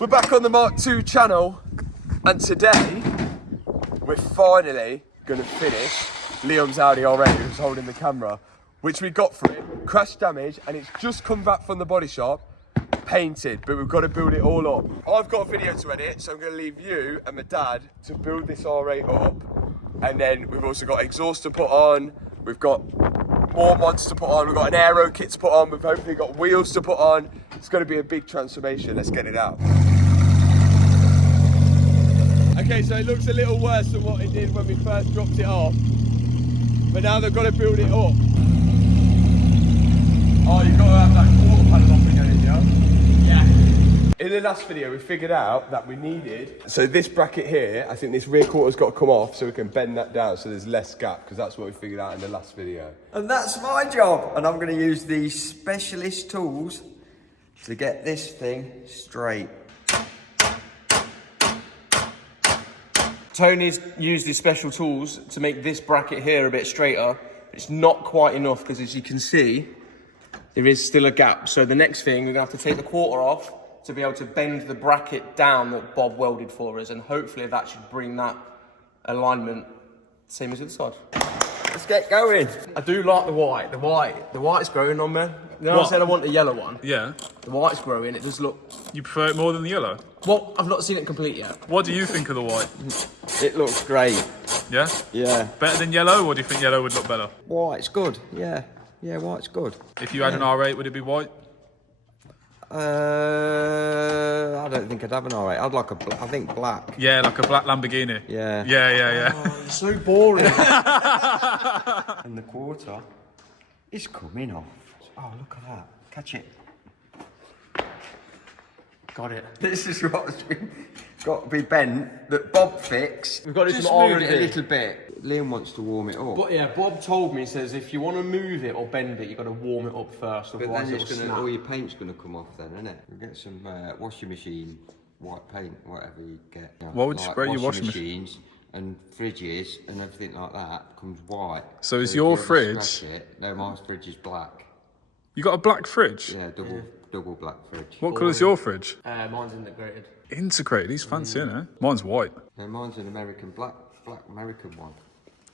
We're back on the Mark II channel, and today we're finally going to finish Liam's Audi R8, who's holding the camera, which we got for it, crash damage, and it's just come back from the body shop, painted, but we've got to build it all up. I've got a video to edit, so I'm going to leave you and my dad to build this R8 up, and then we've also got exhaust to put on, we've got more mods to put on, we've got an aero kit to put on, we've hopefully got wheels to put on. It's going to be a big transformation. Let's get it out. Okay, so it looks a little worse than what it did when we first dropped it off, but now they've got to build it up. Oh, you've got to have that quarter panel off again, yeah? Yeah. In the last video, we figured out that we needed, so this bracket here, I think this rear quarter's got to come off so we can bend that down so there's less gap, because that's what we figured out in the last video. And that's my job, and I'm going to use these specialist tools to get this thing straight. Tony's used these special tools to make this bracket here a bit straighter. It's not quite enough because, as you can see, there is still a gap. So the next thing, we're going to have to take the quarter off to be able to bend the bracket down that Bob welded for us, and hopefully that should bring that alignment same as the other side. Let's get going. I do like the white. The white's growing on me. You know, I said I want the yellow one. Yeah. The white's growing. It does look. You prefer it more than the yellow? Well, I've not seen it complete yet. What do you think of the white? It looks great. Yeah? Yeah. Better than yellow, or do you think yellow would look better? White's good. Yeah. Yeah, white's good. If you had an R8, would it be white? I don't think I'd have an R8. I'd like I think black. Yeah, like a black Lamborghini. Yeah. Yeah. Oh, you're so boring. And the quarter is coming off. Oh, look at that. Catch it. Got it. This is what's got to be bent that Bob fixed. We've got to do Just some move it a R&D. little bit. Liam wants to warm it up. But yeah, Bob told me, he says, if you want to move it or bend it, you've got to warm it up first. But Otherwise then it'll it's snap. all your paint's going to come off then, isn't it? We'll get some washing machine, white paint, whatever you get. You know, What would you spray your washing machines and fridges and everything like that comes white. So is if your you ever fridge- scratch it, no, my fridge is black. You got a black fridge? Yeah, double black fridge. What colour's your fridge? Mine's integrated. Integrated, he's fancy, innit? Mine's white. No, mine's an American black American one.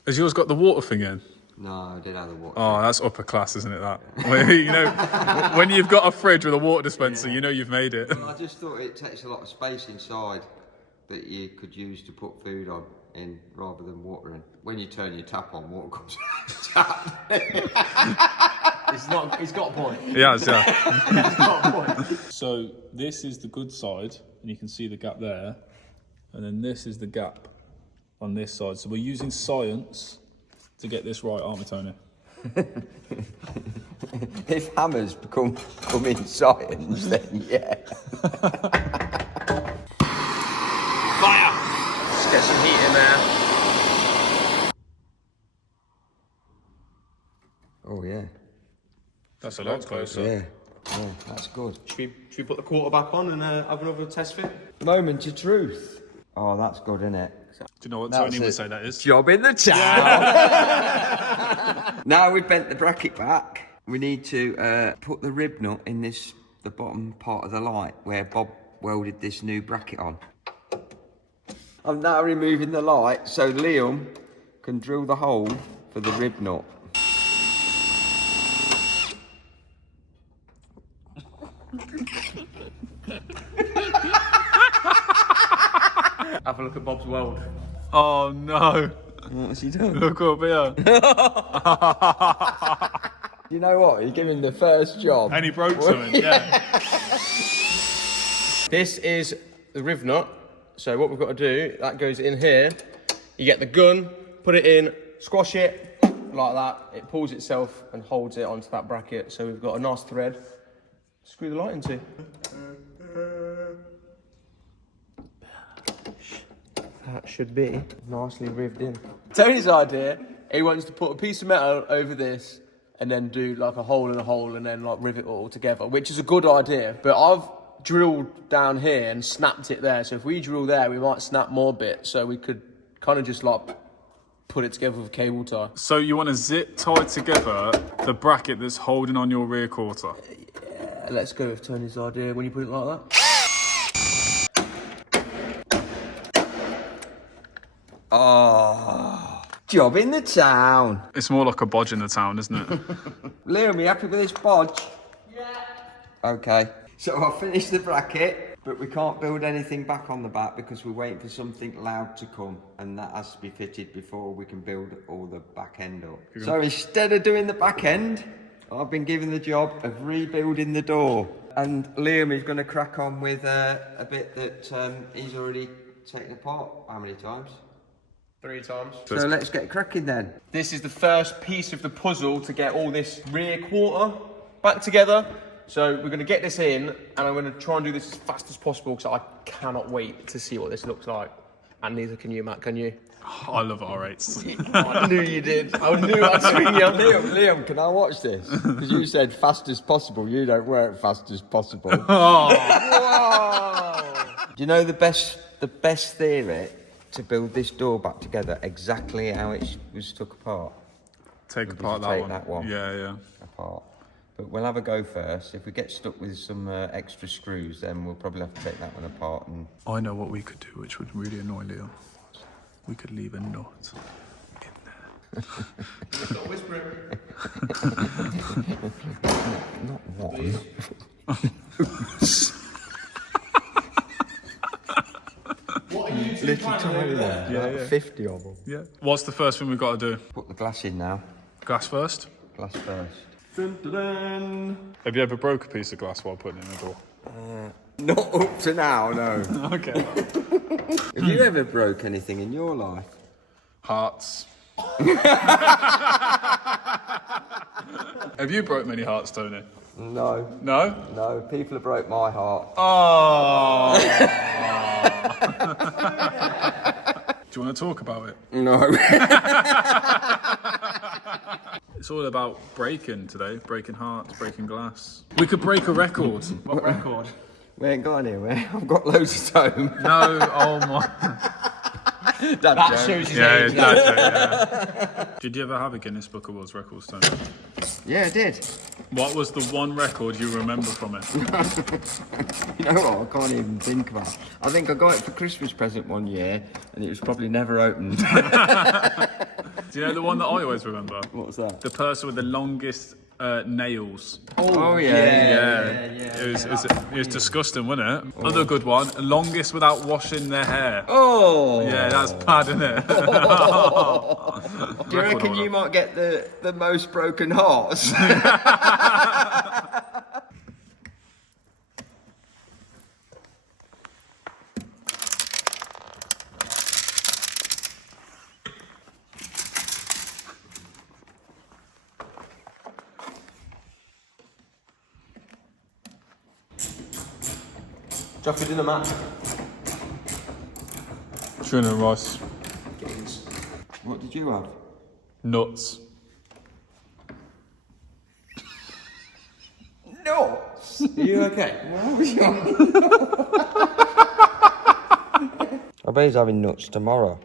Has yours got the water thing in? No, I did have the water. Oh, that's upper class, isn't it, that? You know, when you've got a fridge with a water dispenser, you know you've made it. Well, I just thought it takes a lot of space inside that you could use to put food on in rather than water in. When you turn your tap on, water comes out of the tap. He's got a point. Yeah. He's got a point. So this is the good side, and you can see the gap there. And then this is the gap on this side. So we're using science to get this right, aren't we, Tony? If hammers come in science, then yeah. Fire! Let's get some heat in there. Oh yeah. That's a lot closer. Yeah, that's good. Should we put the quarter back on and have another test fit? Moment of truth. Oh, that's good, isn't it? Do you know what That's Tony would it. say that is? Job in the town. Now we've bent the bracket back, we need to put the rib nut in the bottom part of the light where Bob welded this new bracket on. I'm now removing the light so Liam can drill the hole for the rib nut. Have a look at Bob's weld. Oh no! What's he done? Look up here. You know what? He's giving the first job. And he broke something. Yeah. This is the rib nut. So what we've got to do, that goes in here. You get the gun, put it in, squash it like that. It pulls itself and holds it onto that bracket. So we've got a nice thread. Screw the light into. That should be nicely ribbed in. Tony's idea, he wants to put a piece of metal over this and then do like a hole and a hole and then like rivet it all together, which is a good idea. But I've drilled down here and snapped it there. So if we drill there, we might snap more bits. So we could kind of just like put it together with a cable tie. So you want to zip tie together the bracket that's holding on your rear quarter? Yeah, let's go with Tony's idea when you put it like that. Oh, job in the town. It's more like a bodge in the town, isn't it? Liam, are you happy with this bodge? Yeah. Okay. So I'll finish the bracket, but we can't build anything back on the back because we're waiting for something loud to come, and that has to be fitted before we can build all the back end up. So instead of doing the back end, I've been given the job of rebuilding the door. And Liam is going to crack on with a bit that he's already taken apart. How many times? 3 times. So let's get cracking then. This is the first piece of the puzzle to get all this rear quarter back together. So we're going to get this in, and I'm going to try and do this as fast as possible because I cannot wait to see what this looks like. And neither can you, Matt, can you? I love R8s. I knew you did. I knew I'd swing you. Liam, can I watch this? Because you said fast as possible. You don't work fast as possible. Whoa. Do you know the best theory to build this door back together exactly how it was took apart? Take Or did apart you take that one. Yeah. apart. But we'll have a go first. If we get stuck with some extra screws, then we'll probably have to take that one apart. And I know what we could do, which would really annoy Leo. We could leave a knot in there. Stop whispering. not one. What are you two Little trying to tiny do there? ones, Yeah, like yeah. 50 of them. Yeah. What's the first thing we've got to do? Put the glass in now. Glass first. Glass first. Dun, dun, dun. Have you ever broke a piece of glass while putting it in the door? Not up to now, no. Okay. Have you ever broke anything in your life? Hearts. Have you broke many hearts, Tony? No. No? No, people have broke my heart. Oh. Do you want to talk about it? No. It's all about breaking today. Breaking hearts, breaking glass. We could break a record. What record? We ain't got anywhere. I've got loads of time. No, oh my. That shows his age. Yeah. Did you ever have a Guinness Book of World Records, Tony? Yeah, I did. What was the one record you remember from it? You know what? I can't even think about it. I think I got it for Christmas present one year, and it was probably never opened. Do you know the one that I always remember? What's that? The person with the longest nails. Oh yeah. It was disgusting, wasn't it? Another good one. Longest without washing their hair. Oh. Yeah, that's bad, isn't it? Do you reckon you might get the most broken hearts? Drop it in the mat. Tuna and rice. What did you have? Nuts. Nuts. Are you okay? I bet he's having nuts tomorrow.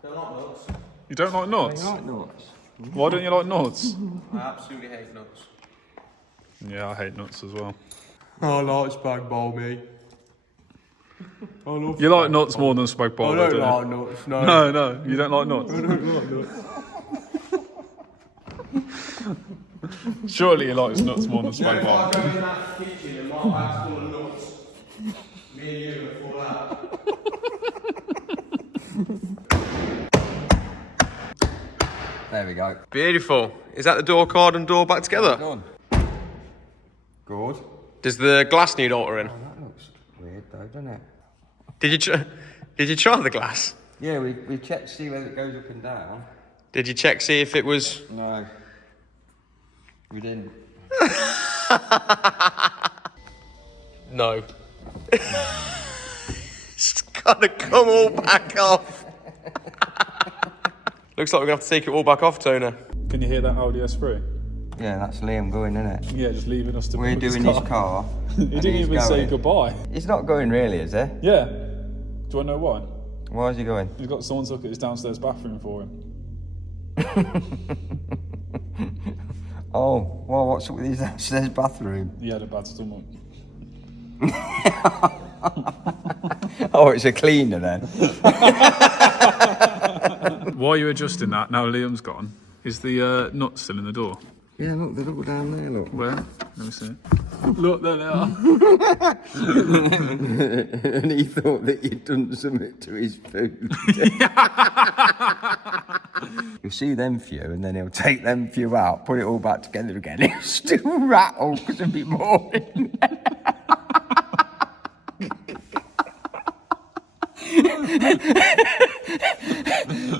They're not nuts. You don't like nuts? I like nuts. Why don't you like nuts? I absolutely hate nuts. Yeah, I hate nuts as well. I like spag bol, me. You like nuts more than spag bol, I don't don't you? like nuts, no. No, you don't like nuts. I don't like nuts. Surely you like nuts more than You know, spag if I bol. go in that kitchen and my bag's full of nuts, me and you will fall out. There we go. Beautiful. Is that the door card and door back together? Done. Good. Does the glass need altering? That looks weird though, doesn't it? Did you try the glass? Yeah, we checked to see whether it goes up and down. Did you check see if it was? No. We didn't. No. It's gotta come all back off. Looks like we're gonna have to take it all back off, Tona. Can you hear that Audi R8? Yeah, that's Liam going, isn't it? Yeah, just leaving us to We're build doing his car. He and didn't he's even say going. goodbye. He's not going really, is he? Yeah. Do you want to know why? Why is he going? He's got someone to look at his downstairs bathroom for him. Oh, well, what's up with his downstairs bathroom? He had a bad stomach. Oh, it's a cleaner then. While you're adjusting that, now Liam's gone, is the nut still in the door? Yeah, look, they're all down there, look. Where? Let me see. Look, there they are. And he thought that you'd done something to his food. You'll see them few, and then he'll take them few out, put it all back together again. It'll still rattle because there'll be more in there.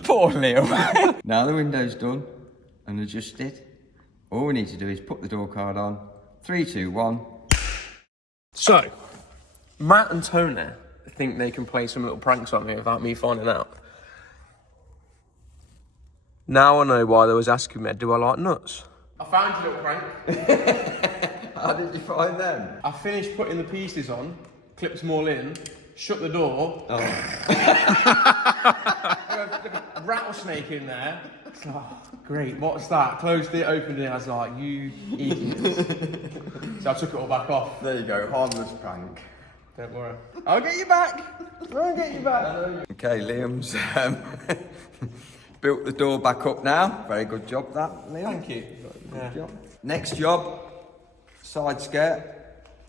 Poor Leo. Now the window's done and adjusted. All we need to do is put the door card on. 3, 2, 1. So, Matt and Tony think they can play some little pranks on me without me finding out. Now I know why they was asking me, do I like nuts? I found your little prank. How did you find them? I finished putting the pieces on, clipped them all in, shut the door. Oh. Rattlesnake in there. Oh, great, what's that? Closed it, opened it, I was like, you idiots. So I took it all back off. There you go, harmless prank. Don't worry. I'll get you back. I'll get you back. Okay, Liam's built the door back up now. Very good job, that, Liam. Thank you. Good job. Next job, side skirt.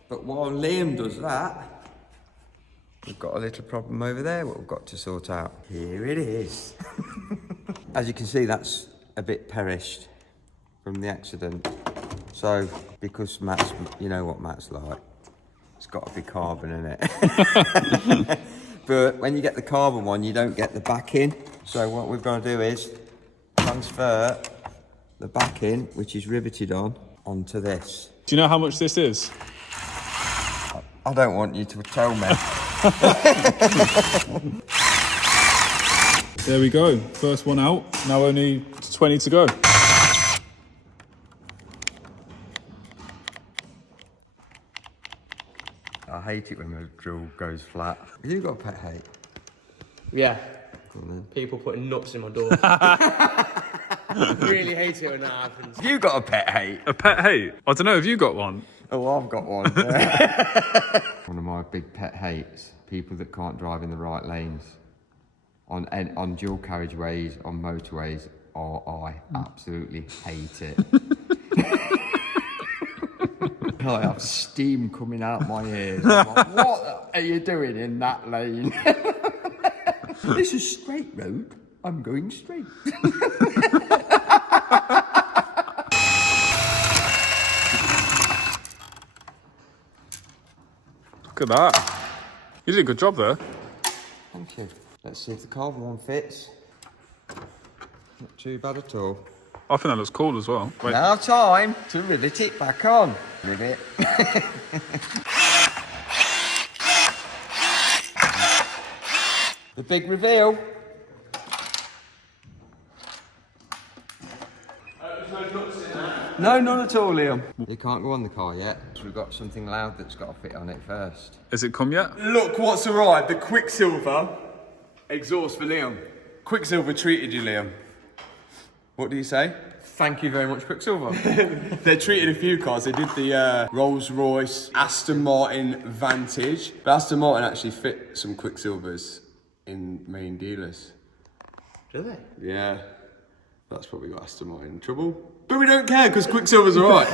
But while Liam does that, we've got a little problem over there what we've got to sort out. Here it is. As you can see, that's a bit perished from the accident. So, because Matt's, you know what Matt's like, it's got to be carbon in it. But when you get the carbon one, you don't get the back in. So what we've got to do is transfer the back in, which is riveted on, onto this. Do you know how much this is? I don't want you to tell me. There we go. First one out. Now only 20 to go. I hate it when the drill goes flat. Have you got a pet hate? Yeah. People putting nuts in my door. Really hate it when that happens. Have you got a pet hate? A pet hate? I don't know, have you got one? Oh, I've got one. One of my big pet hates, people that can't drive in the right lanes. On dual carriageways, on motorways, I absolutely hate it. I have steam coming out my ears. I'm like, what are you doing in that lane? This is straight road. I'm going straight. Look at that. You did a good job there. Thank you. Let's see if the carbon one fits. Not too bad at all. I think that looks cool as well. Wait. Now time to rivet it back on. Rivet. The big reveal. No, none at all, Liam. You can't go on the car yet. So we've got something loud that's got to fit on it first. Has it come yet? Look what's arrived, the Quicksilver exhaust for Liam. Quicksilver treated you, Liam. What do you say? Thank you very much, Quicksilver. They treated a few cars. They did the Rolls-Royce, Aston Martin Vantage. But Aston Martin actually fit some Quicksilvers in main dealers. Do they? Yeah. That's probably got Aston Martin in trouble. But we don't care because Quicksilver's alright.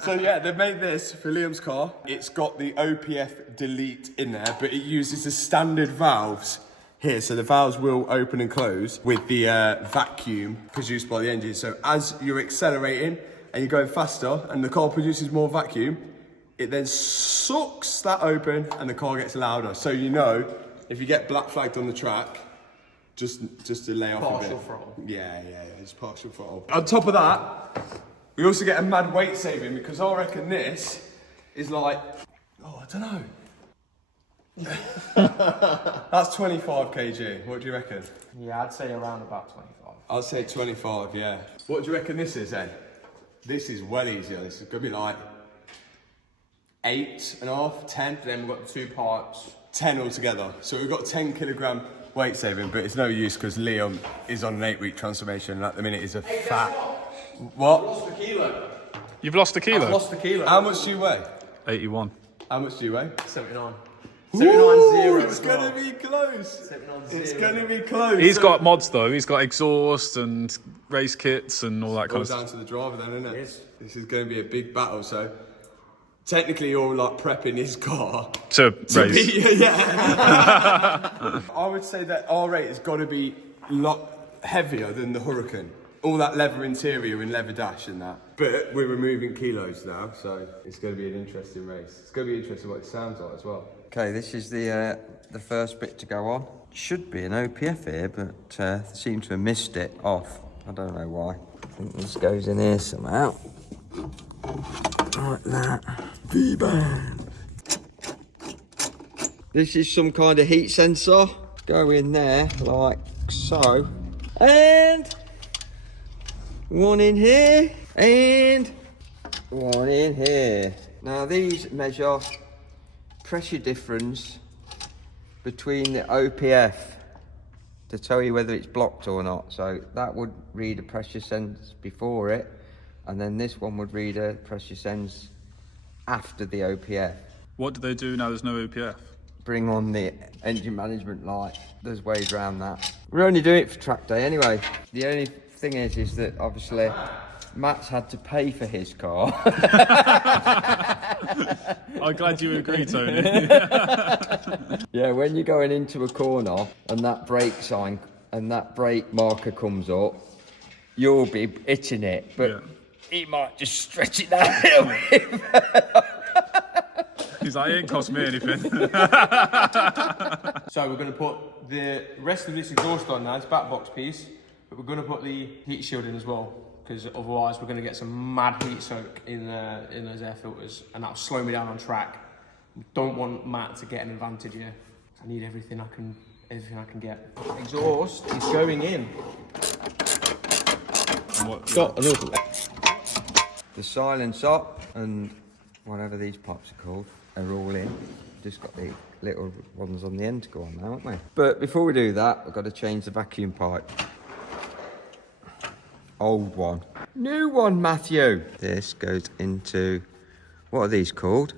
So yeah, they've made this for Liam's car. It's got the OPF delete in there, but it uses the standard valves here. So the valves will open and close with the vacuum produced by the engine. So as you're accelerating and you're going faster and the car produces more vacuum, it then sucks that open and the car gets louder. So you know, if you get black flagged on the track, just to lay off a bit. Partial throttle. Yeah, it's partial throttle. On top of that, we also get a mad weight saving because I reckon this is like, I don't know. That's 25 kg. What do you reckon? Yeah, I'd say around about 25. I'd say 25, yeah. What do you reckon this is then? This is well easier. This is gonna be like 8.5, 10. Then we've got the 2 parts. 10 altogether. So we've got 10 kilogram weight saving, but it's no use because Liam is on an 8-week transformation and at the minute is a fat. What? Lost a kilo. You've lost a kilo? I've lost a kilo. How much do you weigh? 81. How much do you weigh? 79. 790 it's as well. gonna be close. 790. It's gonna be close. He's got mods though. He's got exhaust and race kits and all that kind all of down stuff. to the driver then, isn't it? Yes. This is going to be a big battle. So technically, you're like prepping his car To to race. be, yeah. I would say that R8 has got to be a lot heavier than the Hurricane. All that leather interior and leather dash and that. But we're removing kilos now, so it's going to be an interesting race. It's going to be interesting what it sounds like as well. Okay, this is the first bit to go on. Should be an OPF here, but seem to have missed it off. I don't know why. I think this goes in here somehow. Like that. V-band. This is some kind of heat sensor. Go in there like so. And one in here. And one in here. Now these measure pressure difference between the OPF to tell you whether it's blocked or not. So that would read a pressure sense before it, and then this one would read a pressure sense after the OPF. What do they do now there's no OPF? Bring on the engine management light. There's ways around that. We're only doing it for track day anyway. The only thing is that obviously Matt's had to pay for his car. I'm glad you agree, Tony. Yeah, when you're going into a corner and that brake sign and that brake marker comes up, you'll be hitting it, but Yeah. he might just stretch it down a little bit. He's like, it ain't cost me anything. So we're going to put the rest of this exhaust on now. It's back box piece, but we're going to put the heat shield in as well, because otherwise we're going to get some mad heat soak in those air filters, and that'll slow me down on track. Don't want Matt to get an advantage here. I need everything I can get. Exhaust is going in. Got another. The silence up and whatever these pipes are called are all in. Just got the little ones on the end to go on now, haven't we? But before we do that, I've got to change the vacuum pipe. Old one. New one, Matthew. This goes into, what are these called?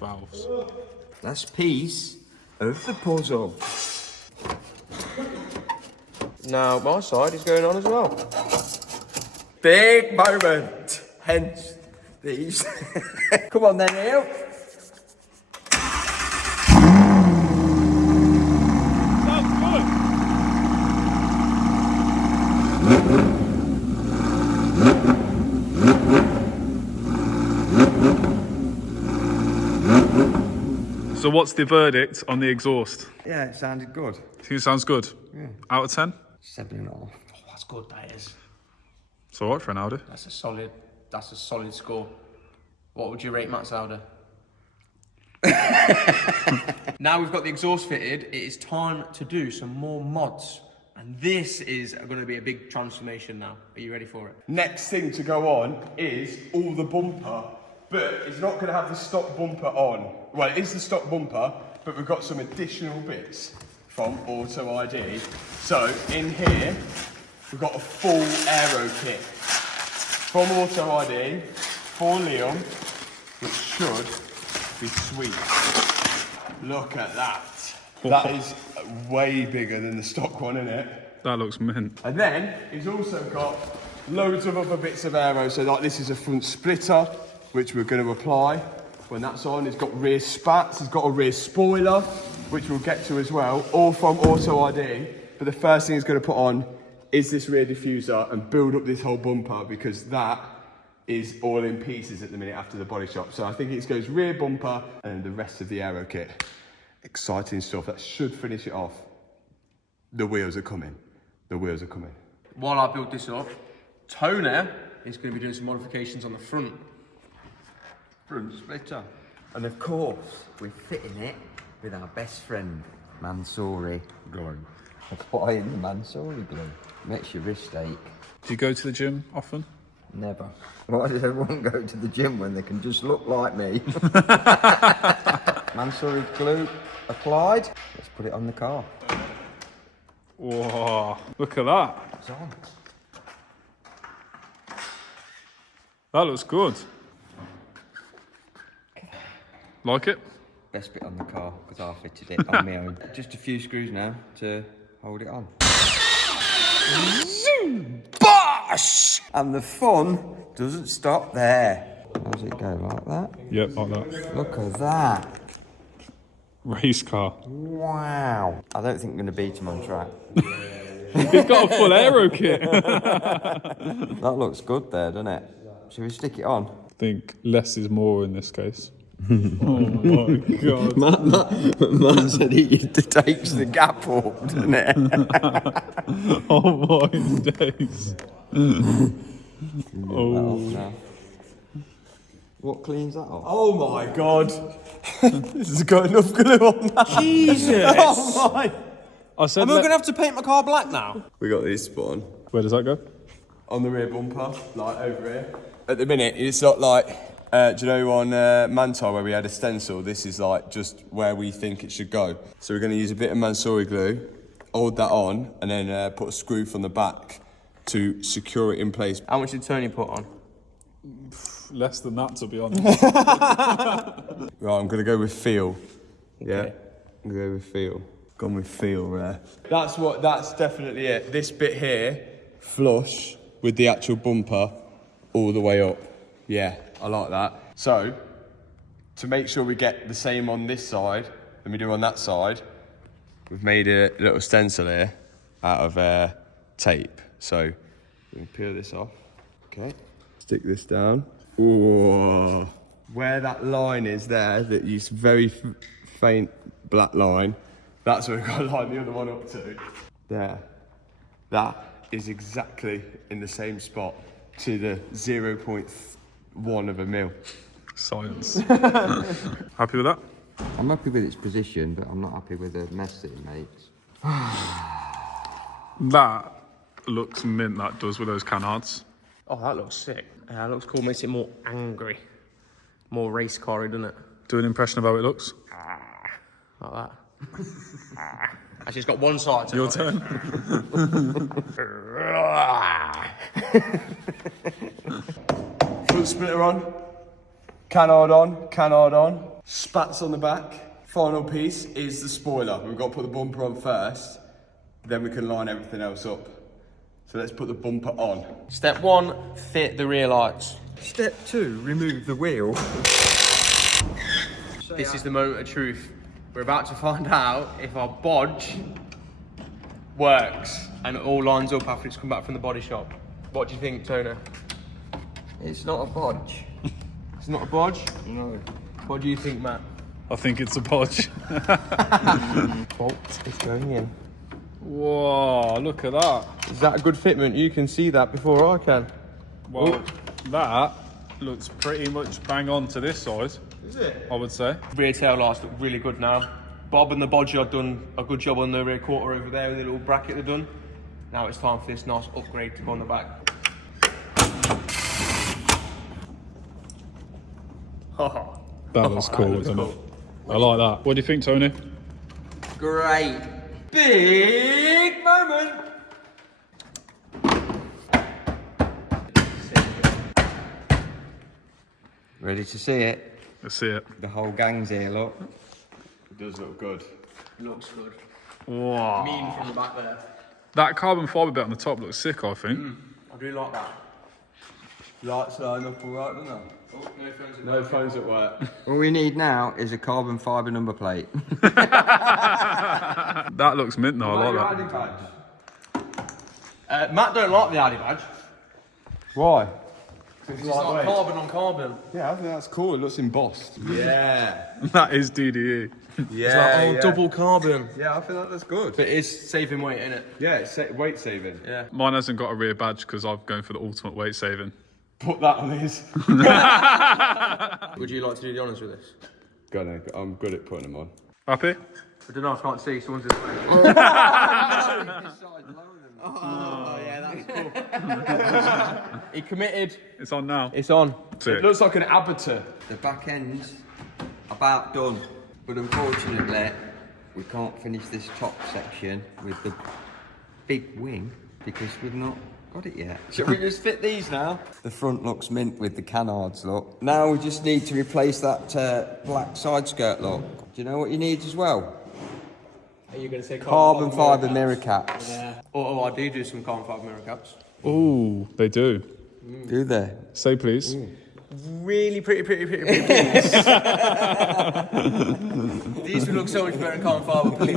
Valves. That's piece of the puzzle. Now my side is going on as well. Big moment. Hence these. Come on then, Neil. Sounds good. So what's the verdict on the exhaust? Yeah, it sounded good. Think it sounds good? Yeah. Out of 10? 7.5. Oh, that's good. That is. It's alright for an Audi. That's a solid score. What would you rate Matt's Audi? Now we've got the exhaust fitted, it is time to do some more mods. And this is going to be a big transformation now. Are you ready for it? Next thing to go on is all the bumper, but it's not going to have the stock bumper on. Well, it is the stock bumper, but we've got some additional bits from Auto ID. So in here, we've got a full aero kit from Auto ID for Liam, which should be sweet. Look at that. That is way bigger than the stock one, isn't it? That looks mint. And then he's also got loads of other bits of aero. So like this is a front splitter, which we're going to apply when that's on. He's got rear spats, he's got a rear spoiler, which we'll get to as well, all from Auto ID. But the first thing he's going to put on is this rear diffuser and build up this whole bumper, because that is all in pieces at the minute after the body shop. So I think it goes rear bumper and the rest of the aero kit. Exciting stuff. That should finish it off. The wheels are coming. The wheels are coming. While I build this up, Tony is going to be doing some modifications on the front. Front splitter. And of course, we're fitting it with our best friend, Mansouri glue. Applying the Mansouri glue. Makes your wrist ache. Do you go to the gym often? Never. Why does everyone go to the gym when they can just look like me? Mansouri glue applied. Let's put it on the car. Whoa, look at that. It's on. That looks good. Like it? best bit on the car because I fitted it on my own. Just a few screws now to hold it on. Bosh! And the fun doesn't stop there. How does it go, like that? Yep, like that. Look at that. Race car. Wow. I don't think I'm going to beat him on track. It's got a full aero kit. That looks good there, doesn't it? Shall we stick it on? I think less is more in this case. Oh my god. Matt said he takes the gap up, doesn't it? Oh my days. Oh. What cleans that off? Oh my god. This has got enough glue on that. Jesus! Oh my. I said Am I going to have to paint my car black now? We got this spot on. Where does that go? On the rear bumper, like over here. At the minute, it's not like, do you know on Mantar where we had a stencil, this is like just where we think it should go. So we're going to use a bit of Mansory glue, hold that on, and then put a screw from the back to secure it in place. How much did Tony put on? Less than that, to be honest. Right, I'm going to go with feel. Yeah, I'm going to go with feel. Gone with feel there. That's definitely it. This bit here, flush with the actual bumper all the way up. Yeah, I like that. So, to make sure we get the same on this side than we do on that side, we've made a little stencil here out of tape. So, we can peel this off. Okay, stick this down. Ooh. Where that line is there, that is very faint black line, that's where we've got to line the other one up to. There. That is exactly in the same spot to the 0.1 of a mil. Science. Happy with that? I'm happy with its position, but I'm not happy with the mess that it makes. That looks mint, that does, with those canards. Oh, that looks sick. That looks cool. Makes it more angry. More race car-y, doesn't it? Do an impression of how it looks. Like that. Actually, it's got one side. Your turn. Front splitter on. Canard on. Spats on the back. Final piece is the spoiler. We've got to put the bumper on first, then we can line everything else up. So let's put the bumper on. Step 1, fit the rear lights. Step 2, remove the wheel. This is the moment of truth. We're about to find out if our bodge works and it all lines up after it's come back from the body shop. What do you think, Tony? It's not a bodge. It's not a bodge? No. What do you think, Matt? I think it's a podge. Bolt is going in. Whoa, look at that. Is that a good fitment? You can see that before I can. Well, that looks pretty much bang on to this side. Is it? I would say. Rear tail lights look really good now. Bob and the bodge have done a good job on the rear quarter over there with the little bracket they've done. Now it's time for this nice upgrade to go on the back. That looks cool, doesn't it? I like that. What do you think, Tony? Great. Big moment. Ready to see it? Let's see it. The whole gang's here, look. It does look good. Looks good. Wow. Mean from the back there. That carbon fibre bit on the top looks sick, I think. I do like that. Lights line up all right, don't they? Oh, no phones at No phones at work. All we need now is a carbon fibre number plate. That looks mint though, I like that. Matt don't like the Audi badge. Why? It's like carbon on carbon. Yeah, I think that's cool. It looks embossed. Yeah. That is DDE. Yeah. Double carbon. Yeah, I think that looks good. But it is saving weight, isn't it? Yeah, it's weight saving. Yeah. Mine hasn't got a rear badge because I'm going for the ultimate weight saving. Put that on his. Would you like to do the honours with this? Go on, I'm good at putting them on. Happy? I don't know, I can't see. Someone's this way. Oh, yeah, that's cool. He committed. It's on now. It's on. Sick. It looks like an abattoir. The back end's about done, but unfortunately we can't finish this top section with the big wing because we've not got it yet. Shall we just fit these now? The front looks mint with the canards, look. Now we just need to replace that black side skirt, look. Do you know what you need as well? Are you going to say Carbon fibre mirror caps. Yeah. Oh, I do some carbon fibre mirror caps. Oh, they do. Do they? Say please. Really pretty. These would look so much better in carbon fibre, please.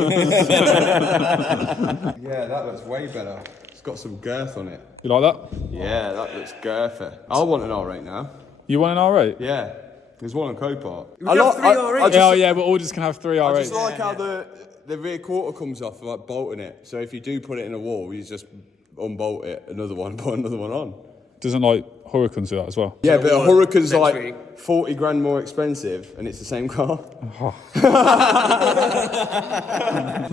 Yeah, that looks way better. It's got some girth on it. You like that? Yeah, that looks girthy. I want an R8 now. You want an R8? Yeah, there's one on Copart. Yeah, but all just can have 3 I R8s. just like how the rear quarter comes off, like bolting it. So if you do put it in a wall, you just unbolt it, another one, put another one on. Doesn't like Hurricanes do that as well? Yeah, but a Hurricane's like 40 grand more expensive, and it's the same car. You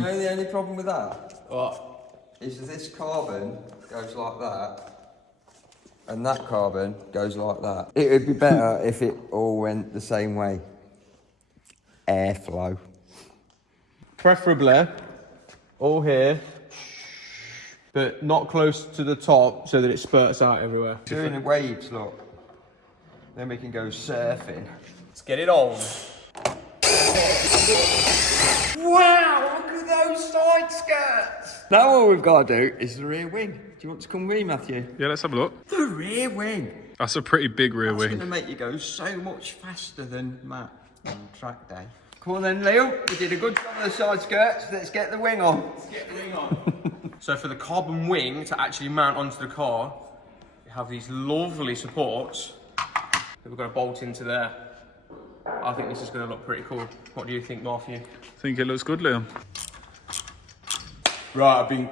know the only problem with that? What? Is that this carbon goes like that, and that carbon goes like that. It would be better if it all went the same way. Airflow. Preferably all here, but not close to the top so that it spurts out everywhere. Doing the waves, look. Then we can go surfing. Let's get it on. Wow, look at those side skirts! Now all we've got to do is the rear wing. Do you want to come with me, Matthew? Yeah, let's have a look. The rear wing. That's a pretty big rear It's going wing. to make you go so much faster than Matt on track day. Come on then, Leo. We did a good job of the side skirts. Let's get the wing on. So for the carbon wing to actually mount onto the car, you have these lovely supports that we're going to bolt into there. I think this is going to look pretty cool. What do you think, Matthew? I think it looks good, Liam. Right, I've been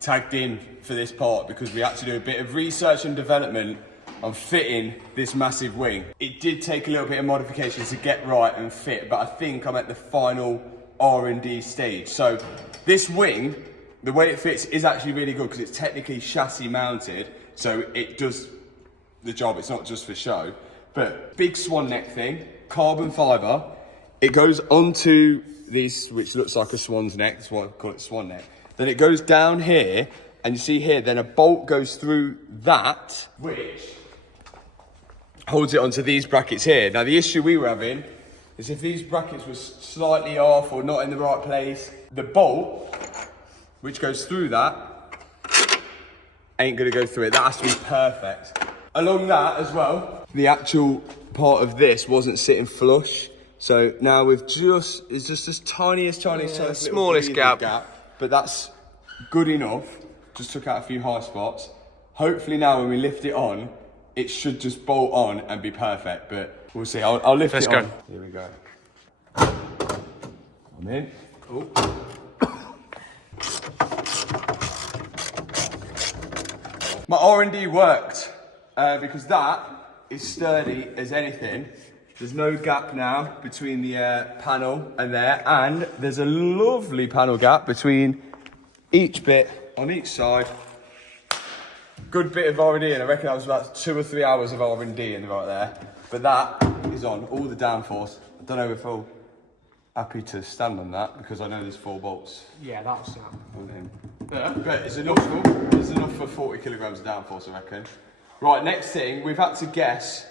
tagged in for this part because we had to do a bit of research and development on fitting this massive wing. It did take a little bit of modification to get right and fit, but I think I'm at the final R&D stage. So this wing, the way it fits is actually really good because it's technically chassis mounted, so it does the job. It's not just for show. But big swan neck thing, carbon fibre. It goes onto this, which looks like a swan's neck. That's why I call it swan neck. Then it goes down here, and you see here, then a bolt goes through that, which holds it onto these brackets here. Now the issue we were having is if these brackets were slightly off or not in the right place, the bolt, which goes through that, ain't gonna go through it. That has to be perfect. Along that as well, the actual part of this wasn't sitting flush. So now we've it's just this tiniest smallest gap. But that's good enough. Just took out a few high spots. Hopefully now when we lift it on, it should just bolt on and be perfect, but we'll see. I'll lift it on. Let's go. Here we go. I'm in. Oh. My R&D worked because that is sturdy as anything. There's no gap now between the panel and there, and there's a lovely panel gap between each bit on each side. Good bit of R&D, and I reckon that was about 2 or 3 hours of R&D in right there. But that is on all the downforce. I don't know if I'll happy to stand on that because I know there's 4 bolts. Yeah, that's it. Yeah. But it's enough for 40 kilograms of downforce, I reckon. Right, next thing, we've had to guess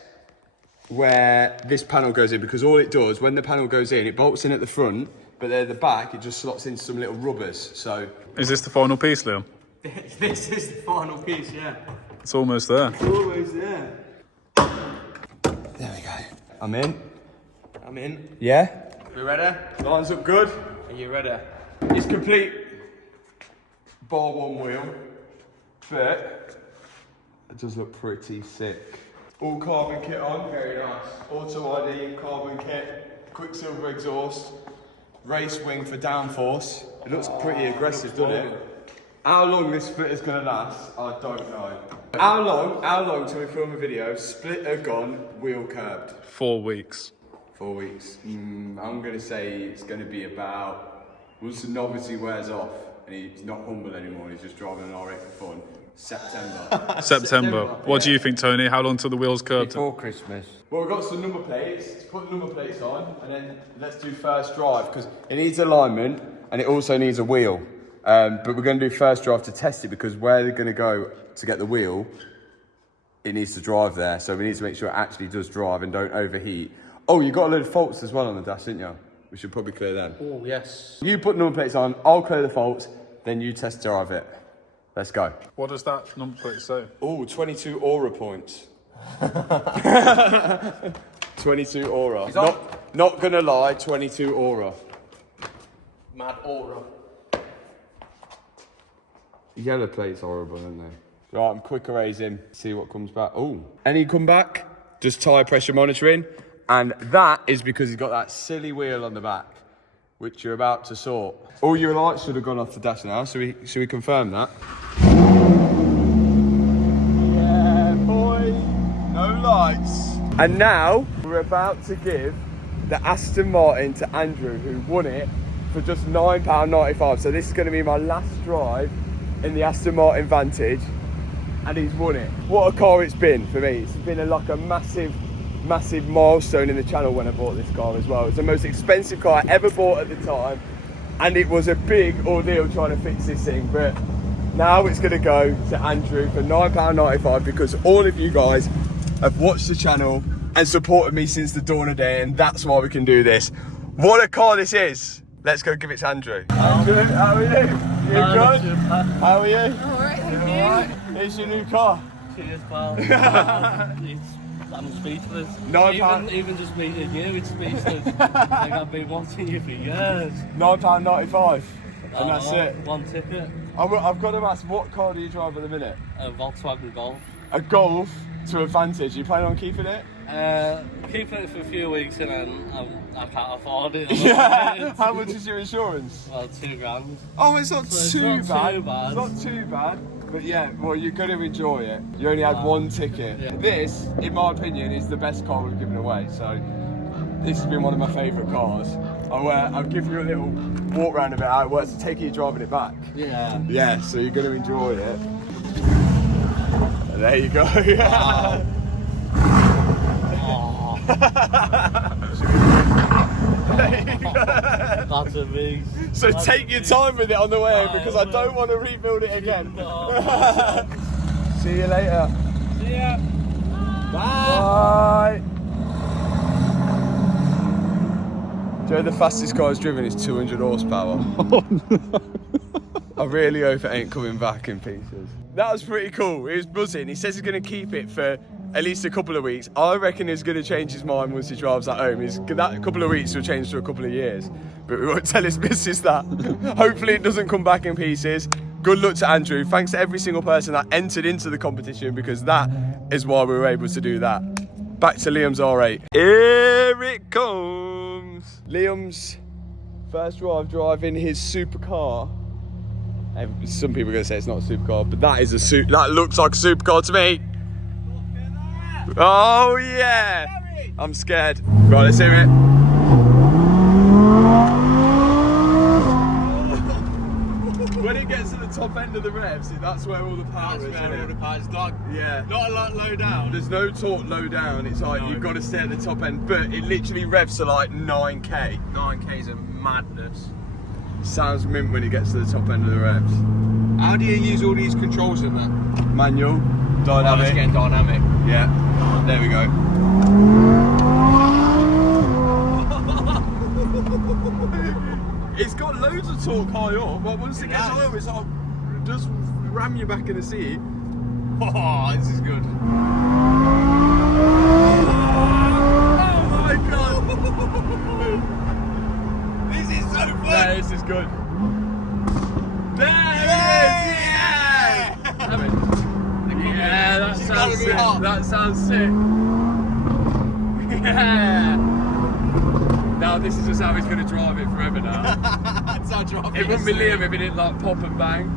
where this panel goes in because all it does, when the panel goes in, it bolts in at the front, but at the back, it just slots into some little rubbers, so... Is this the final piece, Liam? This is the final piece, yeah. It's almost there. Always there. There we go. I'm in. I'm in. Yeah? We ready? Lines up good. Are you ready? It's complete bar one wheel, but it does look pretty sick. All carbon kit on, very nice. Auto ID, carbon kit, Quicksilver exhaust, race wing for downforce. It looks pretty aggressive, doesn't it? How long this split is going to last, I don't know. How long till we film a video, splitter gone, wheel curbed? 4 weeks. 4 weeks. I'm going to say it's going to be about, once the novelty wears off and he's not humble anymore, he's just driving an R8 for fun, September. What do you think, Tony? How long till the wheels curved? Before Christmas. Well, we've got some number plates. Let's put the number plates on and then let's do first drive because it needs alignment and it also needs a wheel. But we're going to do first drive to test it because where they're going to go to get the wheel, it needs to drive there. So we need to make sure it actually does drive and don't overheat. Oh, you got a load of faults as well on the dash, didn't you? We should probably clear them. Oh, yes. You put number plates on, I'll clear the faults, then you test drive it. Let's go. What does that number plate say? Oh, 22 aura points. 22 aura. Not gonna lie, 22 aura. Mad aura. Yellow plate's horrible, isn't they? Right, I'm quick erasing, see what comes back. Oh, any come back? Just tyre pressure monitoring. And that is because he's got that silly wheel on the back, which you're about to sort. All your lights should have gone off the dash now, so should we confirm that? Yeah, boy, no lights. And now, we're about to give the Aston Martin to Andrew, who won it for just £9.95. So this is going to be my last drive in the Aston Martin Vantage, and he's won it. What a car it's been for me. It's been like a massive milestone in the channel when I bought this car as well. It's the most expensive car I ever bought at the time, and it was a big ordeal trying to fix this thing, but now it's going to go to Andrew for £9.95 because all of you guys have watched the channel and supported me since the dawn of day, and that's why we can do this. What a car this is. Let's go give it to Andrew. Andrew, how are you? You good? How are you? Alright, thank you. Alright, here's your new car. Cheers, pal. I'm speechless. £9. Even just meeting you, it's speechless. Like I've been watching you for years. £9.95. And that's it. One ticket. I've got to ask, what car do you drive at the minute? A Volkswagen Golf. A Golf to a Vantage. You plan on keeping it? Keeping it for a few weeks and then I can't afford it. Yeah. How much is your insurance? Well, £2,000. Oh, it's not So too it's not bad. too bad. It's not too bad. But yeah, well, you're going to enjoy it. You only had one ticket. Yeah. This, in my opinion, is the best car we've given away. So this has been one of my favourite cars. I'll give you a little walk round of it, how it works. To take you driving it back. Yeah. Yeah, so you're going to enjoy it. And there you go. Wow. That's a big. So take your time with it on the way home because I don't want to rebuild it again. See you later. See ya. Bye. Do you know the fastest car I've driven is 200 horsepower? Oh no. I really hope it ain't coming back in pieces. That was pretty cool. It was buzzing. He says he's going to keep it for at least a couple of weeks. I reckon he's going to change his mind once he drives that home. That couple of weeks will change to a couple of years. But we won't tell his missus that. Hopefully it doesn't come back in pieces. Good luck to Andrew. Thanks to every single person that entered into the competition because that is why we were able to do that. Back to Liam's R8. Here it comes. Liam's first drive driving his supercar. Some people are going to say it's not a supercar, but that looks like a supercar to me. Oh yeah! I'm scared. Right, let's hear it. When it gets to the top end of the revs, that's where all the power is. That's where all the power is. Like, yeah. Not a lot low down. There's no torque low down. It's like you've got to stay at the top end, but it literally revs to like 9k. 9k is a madness. Sounds mint when it gets to the top end of the revs. How do you use all these controls in that? Manual, dynamic. It's getting dynamic. Yeah, there we go. It's got loads of torque high up, but once it gets low, it's like, just ram you back in the seat. Oh, this is good. Oh my god! This is so fun! Yeah, this is good. There it is! Yeah, that sounds sick. That sounds sick. Yeah. Now this is just how he's going to drive it forever now. That's how driving It wouldn't be Liam if it didn't like pop and bang.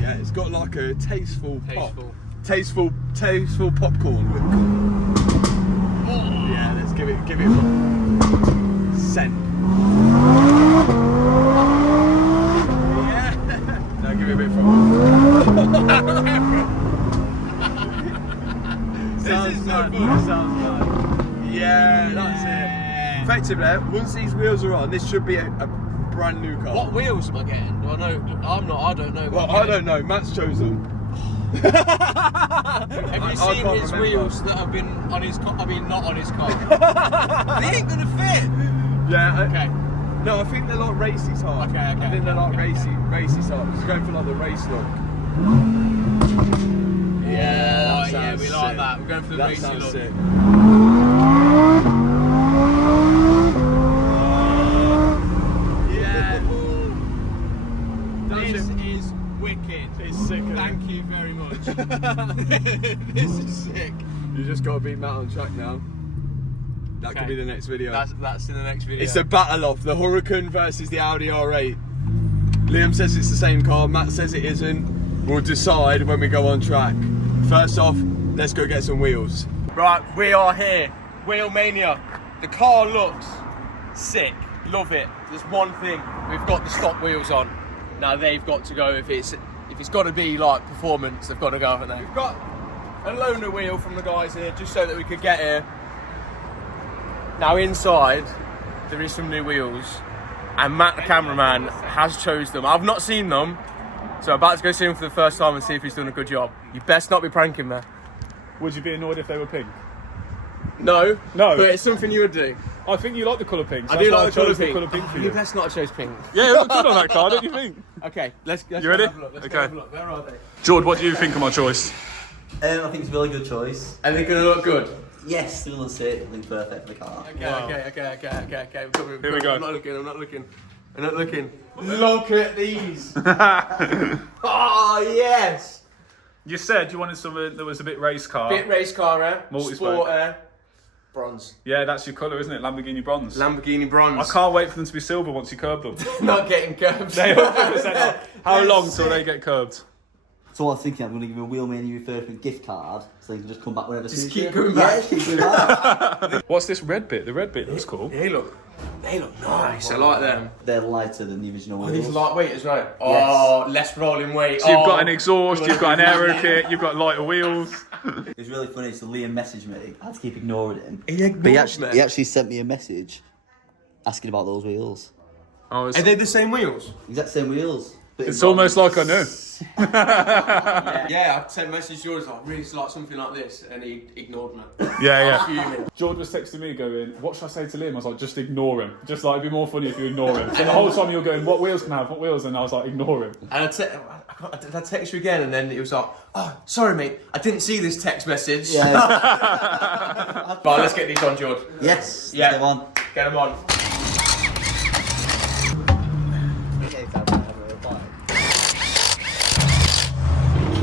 Yeah, it's got like a tasteful pop. Tasteful popcorn look. Oh. Yeah, let's give it scent. Yeah. Now give it a bit from. This is so fun. Sounds nice. Yeah, that's it. Effectively, once these wheels are on, this should be a brand new car. What wheels am I getting? Do I know? I don't know. Well, I don't know. Matt's chosen. Have you I seen can't his remember. wheels that have been on his car? I mean, not on his car. They ain't gonna fit. Yeah. Okay. No, I think they're like racy type. Okay, I think they're like racy type. He's going for like the race look. Yeah, sounds we sick. like that. We're going for the That racy sounds look. sick. Yeah. This is wicked. It's sick. isn't it? Thank you very much. This is sick. You just got to beat Matt on track now. That could Okay. be the next video. That's in the next video. It's a battle of the Huracan versus the Audi R8. Liam says it's the same car, Matt says it isn't. We'll decide when we go on track. First off, let's go get some wheels. Right, we are here. Wheel Mania. The car looks sick. Love it. There's one thing. We've got the stock wheels on. Now they've got to go. If it's got to be like performance, they've got to go, haven't they? We've got a loaner wheel from the guys here just so that we could get here. Now inside, there is some new wheels, and Matt, the cameraman, has chose them. I've not seen them, so I'm about to go see him for the first time and see if he's done a good job. You best not be pranking me. Would you be annoyed if they were pink? No, No. but it's something you would do. I think you like the colour pink. So I do that's why like the colour chose pink. colour pink for You you. best not have chose pink. Yeah, it looked good on that car, don't you think? Okay, let's You ready? Have a look. Let's Okay. go have a look. Where are they? George, what do you think of my choice? I think it's a really good choice. Are they going to look good? Yes, they're going to sit. I think perfect for the car. Okay, Wow. okay. We're coming, Here we go. I'm not looking. Look at these. Oh, yes. You said you wanted something that was a bit race car. Bit race car, Multi-spoke. sport air. Bronze. Yeah, that's your colour, isn't it? Lamborghini bronze. Lamborghini bronze. I can't wait for them to be silver once you curb them. Not getting curbs. They 100% are. How long till they get curbed? So I was thinking I'm going to give him a Wheelmania refurbishment gift card so he can just come back whenever. Just suits keep you. going back. Yeah, keep going back. What's this red bit? The red bit looks cool. They look nice. I like them. They're lighter than the original Oh, wheels. these are lightweight as well. Oh, less rolling weight. So you've Oh. got an exhaust, you've got an aero kit, you've got lighter wheels. It was really funny. So Liam messaged me. I had to keep ignoring him. ignored But me? he actually sent me a message asking about those wheels. Oh, Are they the same wheels? Exact same wheels. But it's almost like I knew. Yeah, I sent a message to yours like, really like something like this, and he ignored me. Yeah, Fuming. George was texting me going, what should I say to Liam? I was like, just ignore him. Just like, it'd be more funny if you ignore him. So the whole time you were going, what wheels can I have? What wheels? And I was like, ignore him. And I text you again, and then it was like, oh, sorry mate, I didn't see this text message. Yeah. But let's get these on, George. Yes. Yeah. Get them on. Get them on.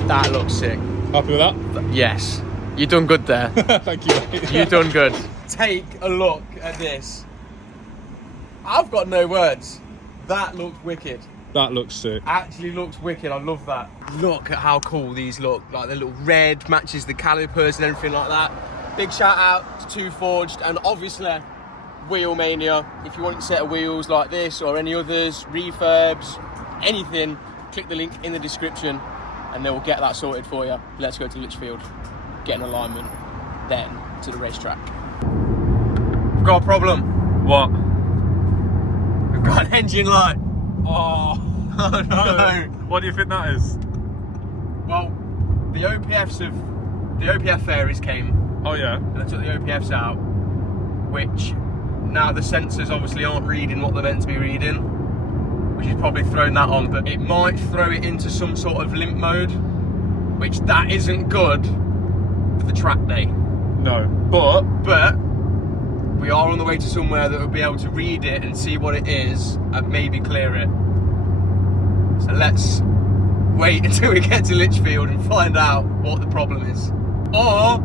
That looks sick. Happy with that? Yes. You done good there. Thank you, mate. You done good. Take a look at this. I've got no words. That looks wicked. That looks sick. Actually looks wicked. I love that. Look at how cool these look. Like the little red matches the calipers and everything like that. Big shout out to Two Forged and obviously Wheel Mania. If you want a set of wheels like this or any others, refurbs, anything, click the link in the description and they will get that sorted for you. Let's go to Litchfield, get an alignment, then to the racetrack. We've got a problem. What? We've got an engine light. Oh, Oh no. What do you think that is? Well, the OPF fairies came Oh, yeah. and I took the OPFs out, which now the sensors obviously aren't reading what they're meant to be reading, which is probably thrown that on, but it might throw it into some sort of limp mode, which that isn't good for the track day. No. But But we are on the way to somewhere that will be able to read it and see what it is and maybe clear it. So let's wait until we get to Litchfield and find out what the problem is. Or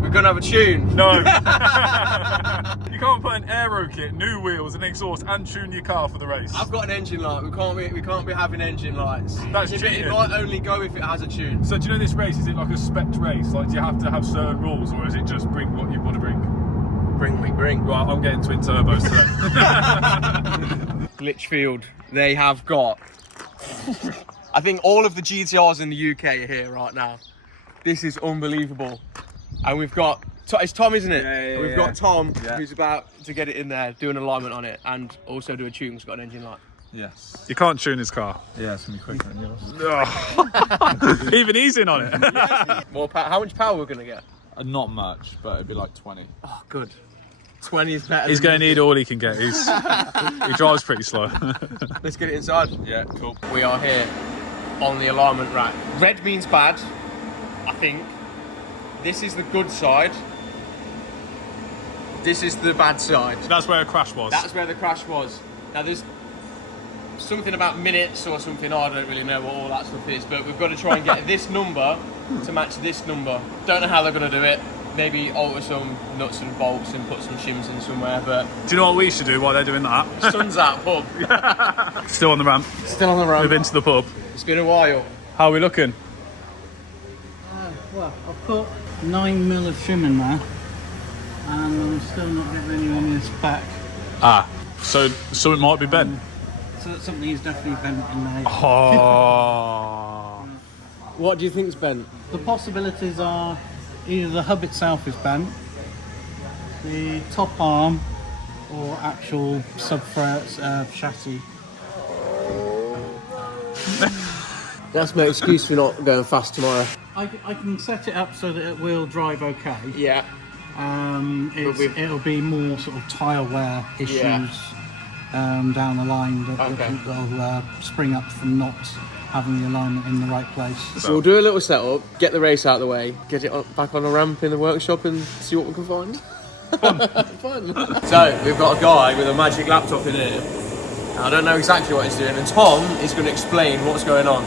we're gonna have a tune. no. You can't put an aero kit, new wheels, an exhaust, and tune your car for the race. I've got an engine light. We can't be having engine lights. That's it cheating. might only go if it has a tune. So do you know this race, is it like a spec race? Like, do you have to have certain rules, or is it just bring what you want to bring? Bring. Right, I'm getting twin turbos today. Litchfield, they have got. I think all of the GTRs in the UK are here right now. This is unbelievable. And we've got, it's Tom, isn't it? Yeah, We've got Tom, Yeah. who's about to get it in there, do an alignment on it, and also do a tune. It's got an engine light. Yes. You can't tune his car. Yeah, it's gonna be quicker than yours. Even he's in on it. More power. How much power we're gonna get? Not much, but it'd be like 20. Oh, good. 20 is better. He's going to need all he can get. He drives pretty slow. Let's get it inside. Yeah, cool. We are here on the alignment rack. Red means bad, I think. This is the good side. This is the bad side. That's where a crash was. That's where the crash was. Now there's something about minutes or something, I don't really know what all that stuff is, but we've got to try and get this number to match this number. Don't know how they're going to do it. Maybe alter some nuts and bolts and put some shims in somewhere, but... Do you know what we should do while they're doing that? Sun's out, pub. Still on the ramp. Still on the road. We've been to the pub. It's been a while. How are we looking? Well, I've put 9mm of shim in there, and I'm still not getting any on this back. Ah, so it might be bent. So that something is definitely bent in there. Oh. What do you think's bent? The possibilities are either the hub itself is bent, the top arm, or actual chassis. That's my excuse for not going fast tomorrow. I can set it up so that it will drive okay. Yeah. It'll be more sort of tyre wear issues down the line that'll spring up from not having the alignment in the right place. So we'll do a little setup, get the race out of the way, get it back on the ramp in the workshop and see what we can find. Fun. So, we've got a guy with a magic laptop in here. I don't know exactly what he's doing, and Tom is going to explain what's going on.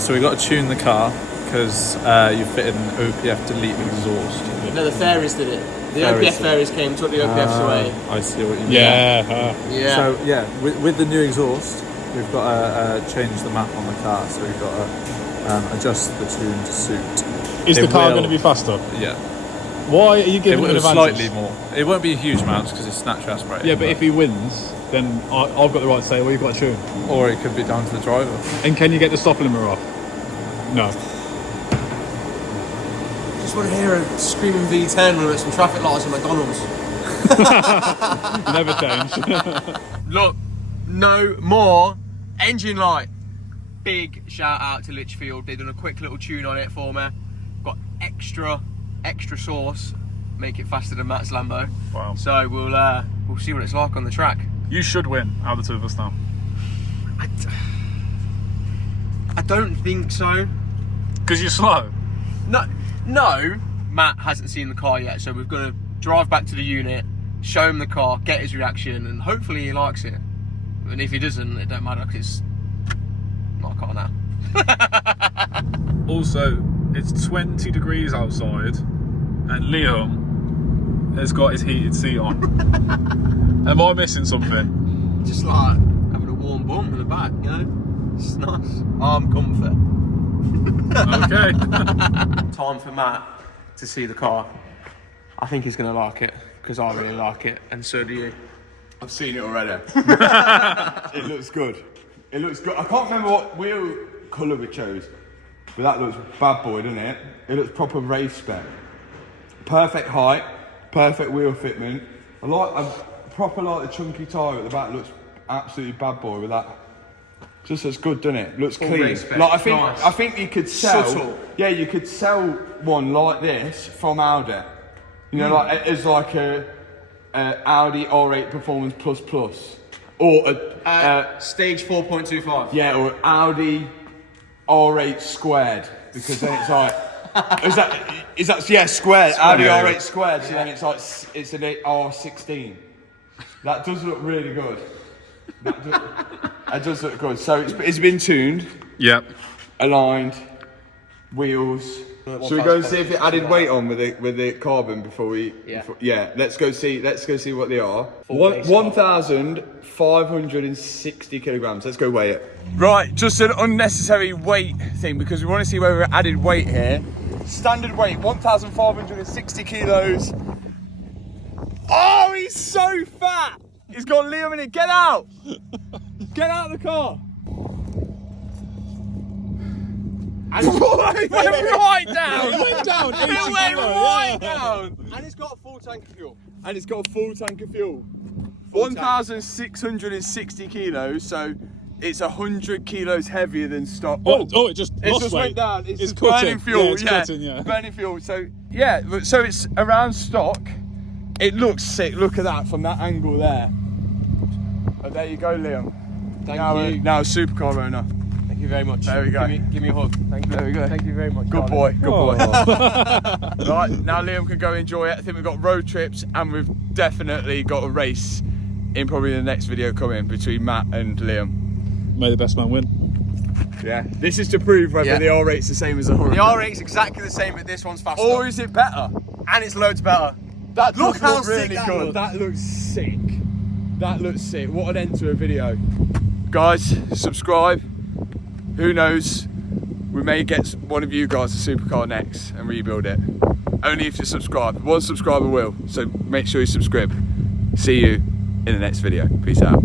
So we've got to tune the car because you fitted an OPF delete exhaust. No, the fairies did it. The OPF fairies came, took the OPFs away. I see what you mean. Yeah. Yeah. So yeah, with the new exhaust, we've got to change the map on the car. So we've got to adjust the tune to suit. Is the car going to be faster? Yeah. Why are you giving him an advantage? Slightly more. It won't be a huge amount because it's naturally aspirated. Yeah, but if he wins, then I've got the right to say, well, you've got to tune. Or it could be down to the driver. And can you get the stop limiter off? No. Just want to hear a screaming V10 when there's some traffic lights at McDonald's. Never change. Look, no more engine light. Big shout out to Litchfield. They've done a quick little tune on it for me. Got extra sauce. Make it faster than Matt's Lambo. Wow. So we'll see what it's like on the track. You should win out of the two of us now. I don't think so. Because you're slow. No, Matt hasn't seen the car yet, so we've got to drive back to the unit, show him the car, get his reaction, and hopefully he likes it. And if he doesn't, it don't matter because it's not a car now. Also, it's 20 degrees outside, and Liam has got his heated seat on. Am I missing something? Just like having a warm bum in the back, you know? It's nice. Arm comfort. Okay. Time for Matt to see the car. I think he's going to like it, because I really like it, and so do you. I've seen it already. It looks good. It looks good. I can't remember what wheel colour we chose, but that looks bad boy, doesn't it? It looks proper race spec. Perfect height, perfect wheel fitment. I proper like the chunky tyre at the back. Looks absolutely bad boy with that. Just as good, doesn't it? Looks Full clean. race spec. Like Nice. I think you could sell. Subtle. Yeah, you could sell one like this from Audi. You know, like as like a Audi R8 Performance Plus Plus, or Stage 4.25. yeah, or Audi R8 squared, because then it's like is that yeah squared Audi R8 squared. So then it's like it's an R16. That does look really good. That does look good. So it's been tuned, Yep. aligned, wheels. Should we go and see if it added weight on with the carbon before we? Yeah. Let's go see what they are. Full base 1,560 kilograms. Let's go weigh it. Right, just an unnecessary weight thing because we want to see whether it added weight here. Standard weight 1,560 kilos. Oh, he's so fat. He's got Liam in it. Get out. Get out of the car. And it went right down. It went down. It went right Yeah. down. And it's got a full tank of fuel. And it's got a full tank of fuel. 1,660 kilos, so it's 100 kilos heavier than stock. Oh, it just lost just weight. went down. It's just cutting. burning fuel. Yeah, it's cutting, yeah. Burning fuel. So yeah, so it's around stock. It looks sick. Look at that from that angle there. Oh, there you go, Liam. Thank you. Now a supercar owner. Thank you very much. There we go. Give me a hug. Thank you. There we go. Thank you very much. Good darling. boy. Good boy. Right, now Liam can go enjoy it. I think we've got road trips and we've definitely got a race in probably the next video coming between Matt and Liam. May the best man win. Yeah. This is to prove whether the R8's the same as the Hurricane. The R8's exactly the same, but this one's faster. Or is it better? And it's loads better. That Look does how look sick really that good. looks. That looks sick. That looks sick. What an end to a video. Guys, subscribe. Who knows? We may get one of you guys a supercar next and rebuild it. Only if you subscribe. One subscriber will. So make sure you subscribe. See you in the next video. Peace out.